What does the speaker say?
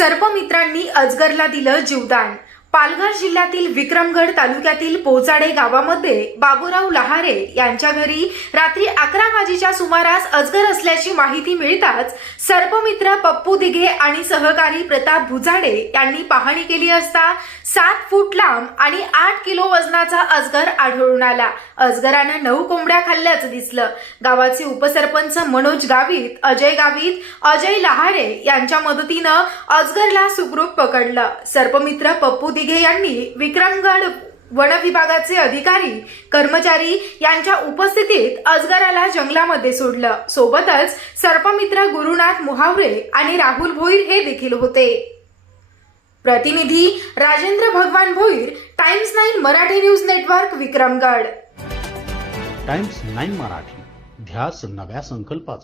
सर्व मित्रांनी अजगरला दिलं जीवदान. पालघर जिल्ह्यातील विक्रमगड तालुक्यातील पोचाडे गावामध्ये बाबूराव लहारे यांच्या घरी रात्री अकरा वाजेच्या सुमारास अजगर असल्याची माहिती मिळताच सर्पमित्र पप्पू दिघे आणि सहकारी प्रताप भुजाडे यांनी पाहणी केली असता सात फूट लांब आणि आठ किलो वजनाचा अजगर आढळून आला. अजगरानं नऊ कोंबड्या खाल्ल्याचं दिसलं. गावाचे उपसरपंच मनोज गावित अजय गावित अजय लहारे यांच्या मदतीनं अजगरला सुखरूप पकडलं. सर्पमित्र पप्पू दिघे यांनी विक्रमगड वन विभागाचे अधिकारी कर्मचारी यांच्या उपस्थितीत अजगराला जंगलामध्ये सोडलं. सोबतच सर्पमित्र गुरुनाथ मुहावरे आणि राहुल भोईर हे देखील होते. प्रतिनिधी Rajendra Bhagwan Bhoir Times Nine Marathi news network Vikramgad. Times Nine Marathi ध्यास नव्या संकल्पाचा.